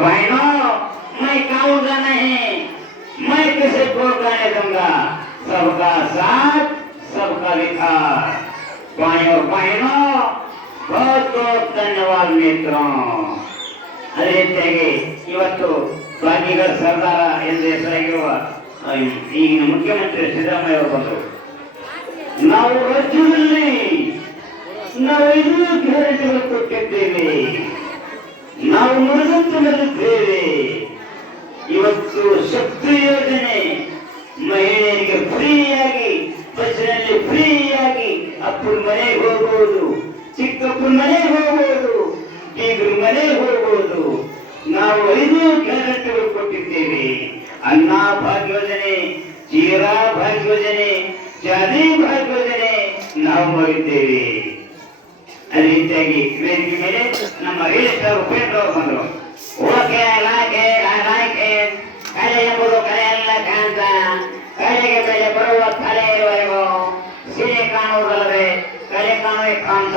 बहनों, मैं खाऊंगा नहीं, मैं किसी को खाने दूंगा। सबका साथ, सबका विकास। भाई और बहनों, बहुत बहुत धन्यवाद मित्रों. ಅದೇ ರೀತಿಯಾಗಿ ಇವತ್ತು ಬಾಗಿಗರ ಸರ್ದಾರ ಎಂದು ಹೆಸರಾಗಿರುವ ಈಗಿನ ಮುಖ್ಯಮಂತ್ರಿ ಸಿದ್ದರಾಮಯ್ಯ ಅವರು ಬಂದರು. ನಾವು ರಾಜ್ಯದಲ್ಲಿ ನಾವು 5 ಗ್ಯಾರಂಟಿಗಳು ಕೊಟ್ಟಿದ್ದೇವೆ, ನಾವು ನುಡಿದಂತೆ ನಡೆದಿದ್ದೇವೆ. ಇವತ್ತು ಶಕ್ತಿ ಯೋಜನೆ ಮಹಿಳೆಯರಿಗೆ ಫ್ರೀಯಾಗಿ ಬಸ್ಸಿನಲ್ಲಿ ಫ್ರೀಯಾಗಿ ಅಪ್ಪನ ಮನೆಗೆ ಹೋಗಬಹುದು, ಚಿಕ್ಕಪ್ಪನ ಮನೆಗೆ ಹೋಗಬಹುದು, ಬೀಗರ ಮನೆಗೆ ಹೋಗಬಹುದು. ನಾವು 5 ಗ್ಯಾರಂಟಿಗಳು ಕೊಟ್ಟಿದ್ದೇವೆ. ಅನ್ನ ಭಾಗ್ಯ ಯೋಜನೆ, ಚೀರಾ ಭಾಗ್ಯ ಯೋಜನೆ, ಜಾತಿ ಭಾಗ್ಯ ಯೋಜನೆ ನಾವು ಮಾಡಿದ್ದೇವೆ. ಅದೇ ರೀತಿಯಾಗಿ ವೇದಿಕೆ ಮೇಲೆ ನಮ್ಮ ರಿಜಿಸ್ಟರ್ ಉಪೇಂದ್ರ ಅವರು ಬಂದರು. ಓಕೆ ಲಾಕೆ ಲಾಕೆ ಕಲೆ ಎಂಬುದು ಕಲೆಯಲ್ಲ ಕಾಂತ, ಕಲೆಗೆ ಬೆಲೆ ಬರುವ ಕಲೆ ಇರುವರೆಗೂ ಸಿರೆ ಕಾಣುವುದಲ್ಲದೆ ಕಲೆ ಕಾಣುವ ಕಾಂತ.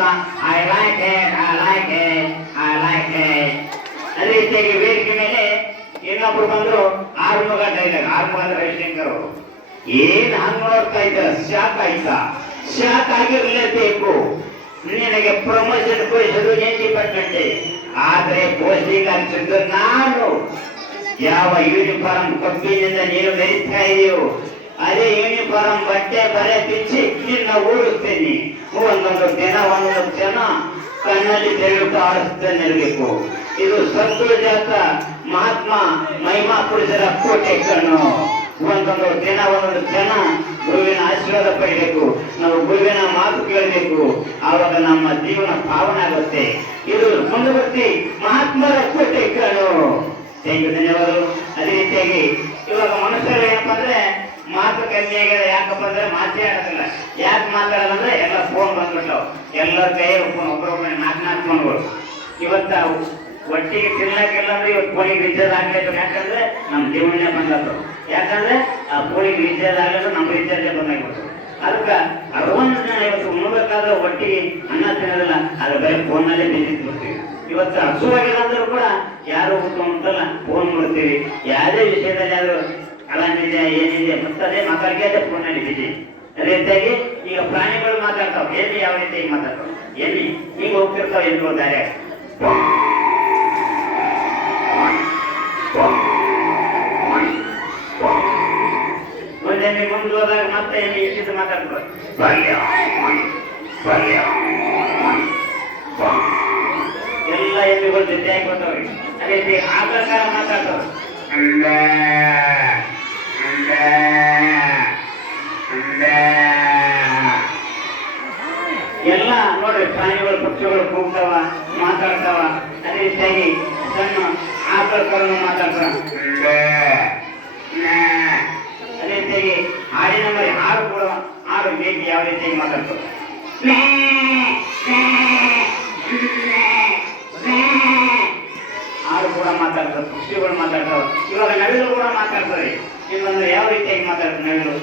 I like it, I like it, I like it. ಅದೇ ರೀತಿಯಾಗಿ ವೇದಿಕೆ ಮೇಲೆ ಇನ್ನೊಬ್ರು ಬಂದ್ರು. ಆರುಮುಗ ಡೈಲಾಗ್, ಆರುಮುಗ ರವಿಶಂಕರ್ ಅವರು ಏನ್ ಹಂಗ್ ನೋಡ್ತಾ ಇದ್ದಾರೆ, ಶಾಕ್ ಆಯ್ತಾ? ಶಾಕ್ ಆಗಿರ್ಲೇಬೇಕು. ನಿನಗೆ ಪ್ರಮೋಷನ್ ಕೊಡಿಸೋದು ಎನ್ ಡಿಪಾರ್ಟ್ಮೆಂಟ್, ಆದ್ರೆ ಪೋಸ್ಟಿಂಗ್ ಹಾಕ್ಸಿದ್ದು ನಾನು. ಯಾವ ಯೂನಿಫಾರ್ಮ್ ಕಂಪನಿಯಿಂದ ನೀನು ಮೆರಿತಾ ಇದೆಯೋ ಅದೇ ಯೂನಿಫಾರ್ಮ್ ಬಟ್ಟೆ ಬರೆ ಬಿಚ್ಚಿ ನಿನ್ನ ಓಡಿಸ್ತೇನೆ. ಒಂದೊಂದು ದಿನ ಒಂದೊಂದು ಜನ ಕಣ್ಣಲ್ಲಿ ತೆರೆಯುತ್ತಾ ಆಡಿಸ್ತಾನೆ ಇರಬೇಕು. ಇದು ಸಂತೋಷಾತ ಮಹಾತ್ಮ ಮಹಿಮಾ ಪುರುಷರ ಕೋಟೆ ಕಣ್ಣು. ಒಂದೊಂದು ದಿನ ಒಂದೊಂದು ಜನ ಗುರುವಿನ ಆಶೀರ್ವಾದ ಪಡಿಬೇಕು, ನಾವು ಗುರುವಿನ ಮಾತು ಕೇಳಬೇಕು. ಆವಾಗ ನಮ್ಮ ಜೀವನ ಪಾವನ ಆಗುತ್ತೆ. ಇದು ಮುಂದುವರ್ತಿ ಮಹಾತ್ಮರ ಕೋಟೆ ಕಣ್ಣು. ಧನ್ಯವಾದಗಳು. ಅದೇ ರೀತಿಯಾಗಿ ಇವಾಗ ಮನುಷ್ಯರು ಏನಪ್ಪ ಅಂದ್ರೆ ಮಾತು ಕಮ್ಮಿ ಆಗಿದೆ. ಯಾಕಪ್ಪ ಅಂದ್ರೆ ಮಾತೇ ಆಡೋದಿಲ್ಲ. ಯಾಕೆ ಮಾತಾಡಲ್ಲ ಅಂದ್ರೆ ಎಲ್ಲ ಫೋನ್ ಬಂದ್ಬಿಟ್ಟವು. ಎಲ್ಲರ ಕೈಯಲ್ಲಿ ಫೋನ್, ಒಬ್ಬರೊಬ್ಬ ನಾಲ್ಕು ಫೋನ್ಗಳು. ಇವತ್ತ ಒಟ್ಟಿಗೆ ತಿನ್ನಕ್ಕೆಲ್ಲ ಅಂದ್ರೆ ಇವತ್ತು ಫೋನಿಗೆ ರೀಚಾರ್ಜ್ ಆಗ್ಬೇಕು. ಯಾಕಂದ್ರೆ ನಮ್ಮ ಜೀವನನೇ ಬಂದದ್ದು. ಯಾಕಂದ್ರೆ ಆ ಫೋನಿಗೆ ರೀಚಾರ್ಜ್ ಆಗಲ್ಲ, ನಮ್ಮ ರೀಚಾರ್ಜೇ ಬಂದಾಗ್ಬಿಟ್ಟು. ಅದಕ್ಕೆ ಅರವತ್ತು ಜನ ಇವತ್ತು ಉಣ್ಬೇಕಾದ್ರೆ ಒಟ್ಟಿಗೆ ಅನ್ನ ತಿನ್ನೋದಿಲ್ಲ, ಅದ್ರ ಬರೀ ಫೋನ್ನಲ್ಲೇ ಬಿದ್ದಿರ್ತೀವಿ. ಇವತ್ತು ಹಸುವಾಗಿಲ್ಲ ಅಂದ್ರೂ ಕೂಡ ಯಾರು ಉಂಟಲ್ಲ ಫೋನ್ ಮಾಡ್ತೀವಿ. ಯಾವುದೇ ವಿಷಯದಲ್ಲಿ ಆದ್ರೂ ಆರಾಮಿದೆ ಏನಿದೆ ಮತ್ತದೇ ಮಾತಾಡ್ಕೆ ಫೋನಲ್ಲಿ ಬಿಜಿ. ಅದೇ ರೀತಿಯಾಗಿ ಈಗ ಪ್ರಾಣಿಗಳು ಮಾತಾಡ್ತಾವ. ಎಲ್ಲಿ ಯಾವ ರೀತಿಯಾಗಿ ಮಾತಾಡ್ತಾವ, ಎಲ್ಲಿ ಈಗ ಹೋಗ್ತಿರ್ತಾವ, ಎಲ್ಲಿ ಹೋಗ್ತಾರೆ ಮುಂದೆ ಮುಂದೆ ಹೋದಾಗ ಮತ್ತೆ ಎಲ್ಲಿ ಇಟ್ಟಿದ್ದು ಮಾತಾಡ್ತಾರೆ. ಎಲ್ಲ ಎಮ್ಮಿಗಳು ಜೊತೆ ಆಗಿ ಬರ್ತಾವೆ. ಅದೇ ರೀತಿ ಆಕಾರ ಮಾತಾಡ್ತಾವೆ. ಎಲ್ಲ ನೋಡ್ರಿ ಪ್ರಾಣಿಗಳು ಪಕ್ಷಿಗಳು ಕೂಗ್ತಾವ, ಮಾತಾಡ್ತಾವ. ಅದೇ ರೀತಿಯಾಗಿ ಸಣ್ಣ ಆಕಳಕರನ್ನು ಮಾತಾಡ್ತಾವ. ಅದೇ ರೀತಿಯಾಗಿ ಹಾಡಿನ ಮರಿ ಹಾಡು ಕೂಡ ಹಾಡು ಬೇಕಿ ಯಾವ ರೀತಿಯಾಗಿ ಮಾತಾಡ್ತಾವ. ಹಾಡು ಕೂಡ ಮಾತಾಡ್ತಾರೆ, ಪಕ್ಷಿಗಳು ಮಾತಾಡ್ತಾವ. ಇವಾಗ ನವಿಲು ಕೂಡ ಮಾತಾಡ್ತಾರೆ. ಇನ್ನೊಂದು ಯಾವ ರೀತಿಯಾಗಿ ಮಾತಾಡ್ತಾರೆ ನವಿಲು?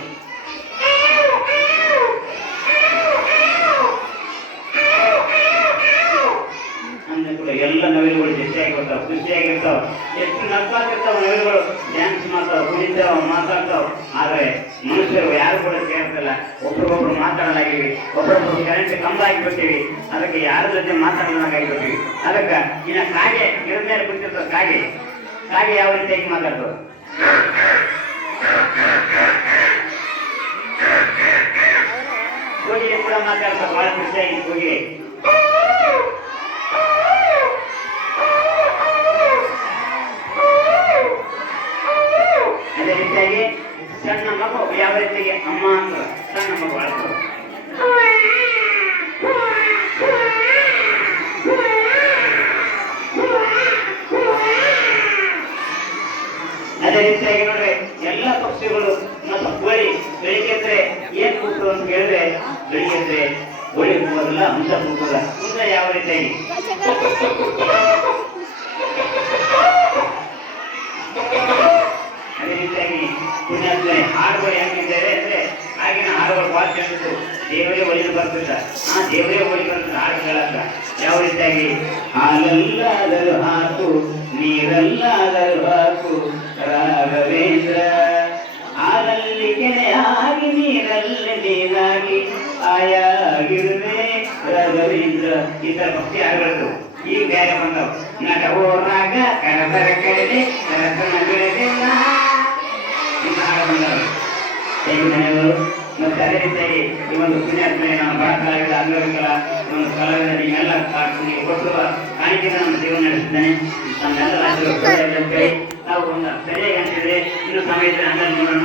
ಅಂದ್ರೆ ಕೂಡ ಎಲ್ಲ ನವಿಲುಗಳು ಜೊತೆಯಾಗಿ ಬರ್ತಾವ, ಖುಷಿಯಾಗಿರ್ತಾವ, ಎಷ್ಟು ನಗ್ತಾಕಿರ್ತಾವ ನವಿಲುಗಳು. ಡ್ಯಾನ್ಸ್ ಮಾಡ್ತಾವ, ಕುಣಿತಾವ, ಮಾತಾಡ್ತಾವ. ಆದ್ರೆ ಮನುಷ್ಯರು ಯಾರು ಕೂಡ ಕೇಳ್ತಿಲ್ಲ. ಒಬ್ರಿಗೊಬ್ರು ಮಾತಾಡಲಾಗಿವಿ, ಒಬ್ಬರೊಬ್ರು ಕರೆಂಟ್ ಕಂಬ ಆಗಿಬಿಟ್ಟಿವಿ. ಅದಕ್ಕೆ ಯಾರ ಜೊತೆ ಮಾತಾಡಲಾಗಿಬಿಟ್ಟಿವಿ. ಅದಕ್ಕೆ ಇನ್ನ ಕಾಗೆ ಗಿಡದ ಮೇಲೆ ಕೂತಿರ್ತದೆ. ಕಾಗೆ ಕಾಗೆ ಯಾವ ರೀತಿಯಾಗಿ ಮಾತಾಡ್ತದೆ? ಕೋಗಿಲೆ ಕೂಡ ಮಾತಾಡ್ತಾರೆ, ಬಹಳ ಖುಷಿಯಾಗಿ ಕೋಗಿಲೆ. ಅದೇ ರೀತಿಯಾಗಿ ಸಣ್ಣ ಮಗು ಯಾವ ರೀತಿಯಾಗಿ ಅಮ್ಮ ಅಂತ ಸಣ್ಣ ಮಗು ಆಡ್ತಾರೆ. ಅದೇ ರೀತಿಯಾಗಿ ನೋಡ್ರಿ ಎಲ್ಲ ಪಕ್ಷಿಗಳು ಮತ್ತು ಕೋಳಿ ಬೆಳಿಗ್ಗೆ ಏನ್ ಕೂತು ಅಂತ ಕೇಳಿದ್ರೆ ಬೆಳಿಗ್ಗೆ ಕೋಳಿ ಕೂಗೋದಿಲ್ಲ, ಹಂಸ ಕೂಗೋದ. ಮುಂದೆ ಯಾವ ರೀತಿಯಾಗಿ ಅದೇ ರೀತಿಯಾಗಿ ಪುಣ್ಯಾತ್ಮೆ ಹಾಡುಗಳು ಹೆಂಗಿದ್ದಾರೆ ಅಂದ್ರೆ ಆಗಿನ ಹಾಡುಗಳು ಬಹಳ ಚೆನ್ನಾಗಿತ್ತು. ದೇವರೇ ಒಲಿದು ಬರ್ತಿದ್ದ, ಆ ದೇವರೇ ಒಲಿ ಬರ್ತಿದ್ದ ಹಾಡುಗಳಲ್ಲ. ಯಾವ ರೀತಿಯಾಗಿ ಹಾಲಲ್ಲಾದರೂ ಹಾಕು ನೀರಲ್ಲಾದರೂ ಹಾಕು ರಾಘವೇಂದ್ರ. ಹಾಲಲ್ಲಿ ಕೆನೆಯಾಗಿ ನೀರಲ್ಲಿ ನೀರಾಗಿ ಆಯಾಗಿರುವೆ ರಾಘವೇಂದ್ರ. ಈ ತರ ಭಕ್ತಿ ಆಗಬೇಕು. ಈಗ ಬೇರೆ ಬಂದವು ನಟವೋ ರಾಗ ಕರಬರ ಕಡೆ ಕರತನ ಬೆಳೆದಿಲ್ಲ ಇಂಥ ಹಾಡ ಬಂದವರು. ಧನ್ಯವಾದಗಳು. ಮತ್ತೆ ಅದೇ ರೀತಿಯಾಗಿ ಈ ಒಂದು ಪುಣ್ಯಾತ್ಮೆ ನಮ್ಮ ಬಡ ಕಲಾವಿದ ಅಂಗವಿಕಲ ಒಂದು ಕಲಾವಿದ ನಿಮ್ಮೆಲ್ಲ ಕೊಟ್ಟಿರುವ ಕಾಣಿಕೆಯನ್ನು ನಮ್ಮ ಜೀವನ ನಡೆಸಿದ್ದಾನೆ. ನಮ್ಮೆಲ್ಲ ನಾವು ಒಂದು ಸರಿಯಾಗಿ ಅಂತಿದ್ರೆ ಇನ್ನು ಸಮಯ ಇದ್ರೆ ಹಂಗಾಗಿ ನೋಡೋಣ.